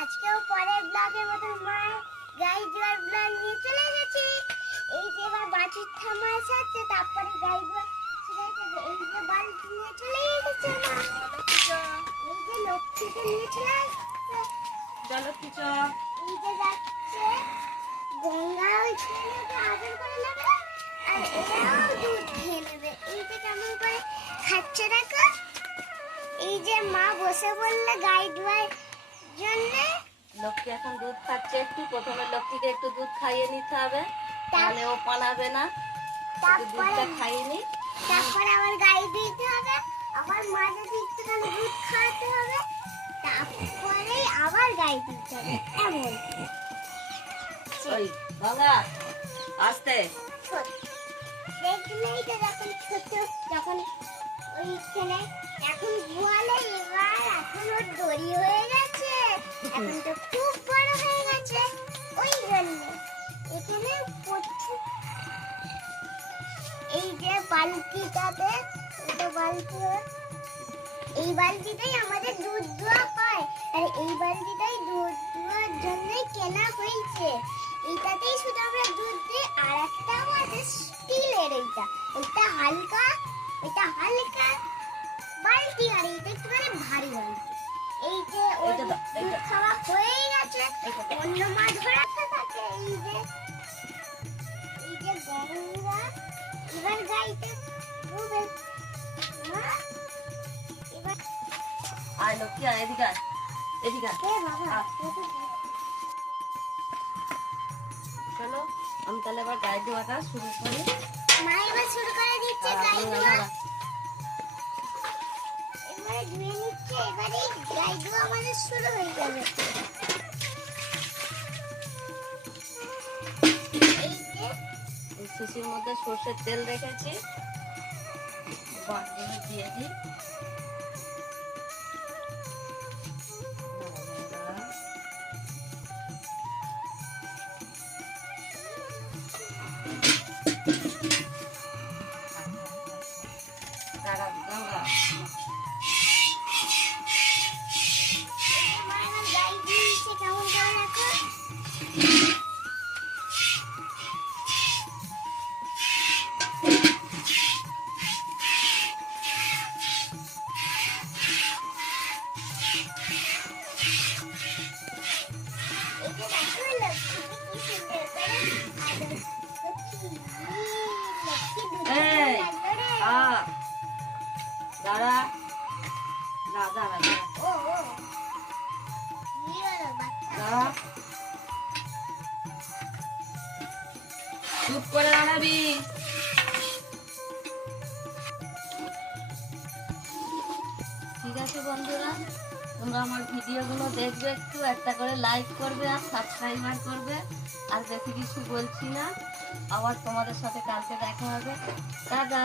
আজকেও পরের ব্লগের মতো মা গাই জোয়ার ব্লগ নিয়ে চলে গেছি। এই যে এবার বাছুর থামা আছে, তারপরে গাই জোয়ার এই যে বালতি নিয়ে চলে গেছে মা। এই যে লক্ষ্মীকে নিয়ে চলে আসছে। জলক্ষী চ এই যে যাচ্ছে গঙ্গা, ওই ছেলেকে আদর করে নেবে আর এরাও দুধ খেয়ে নেবে। এই যে কেমন করে খাচ্ছে দেখো। এই যে মা বসে বললে গাই ধোয়ার জন্যে। লক্ষ্মী এখন দুধ খাচ্ছে, একটু প্রথমে লক্ষ্মীকে একটু দুধ খাইয়ে নিতে হবে, তাহলে ও পালাবে না। একটু দুধটা খাইয়ে নি, তারপরে আবার গাই দিতে হবে, আবার মাঝে একটুখানি দুধ খাওয়াতে হবে, তারপরে আবার গাই দিতে হবে। এমন ওই গঙ্গা আস্তে ছোট দেখলেই তো যখন ছোট, যখন ওইখানে এখন গোয়ালে, এবার এখন ওর দড়ি হয়ে গেছে, এখন তো খুব বড় হয়ে গেছে। ওই জন্য এখানে প্রচুর এই যে বালতিটাতে, এটা বালতি, এই বালতিটাই আমাদের দুধ দোয়া হয়, আর এই বালতিটাই দুধ দোয়ার জন্যই কেনা হয়েছে। এইটাতেই শুধু আমরা দুধ দিই। আর একটাও আছে স্টিলের, এটা হালকা, এটা হালকা বালতি, আর এইটা একটুখানি ভারী বালতি। এই যে ওর দুধ খাওয়া হয়ে গেছে, অন্য মাছ ধরাতে থাকে। এই যে গঙ্গা এবার গাইতে ডুবে মা। এবার আর লক্ষ্মী আর এদিকে আয়, এদিকে আয়। কে বাবা চলো আমি তাহলে এবার গায়ে ধোয়াটা শুরু করি। মা এবার শুরু করে দিচ্ছে গাই ধোয়া। এবারে ধুয়ে নিচ্ছে, এবারে গাই ধোয়া আমাদের শুরু হয়ে যাবে। এই যে এই শিশির মধ্যে সর্ষের তেল রেখেছি, বাটগুলো দিয়ে দিই। গঙ্গা মা এবার গাই দিয়েছে, কেমন করে রাখো। এই যে দেখো লক্ষ্মীকে কি সুন্দর করে আদর। লক্ষ্মী, লক্ষ্মী দুধ এই, লাগলো রে। দাঁড়া, দাঁড়া, ও কি হলো বাচ্চা? দাঁড়া, চুপ করে দাঁড়াবি। ঠিক আছে বন্ধুরা, তোমরা আমার ভিডিওগুলো দেখবে, একটু একটা করে লাইক করবে আর সাবস্ক্রাইবার করবে। আর বেশি কিছু বলছি না, আবার তোমাদের সাথে কালকে দেখা হবে। টাটা।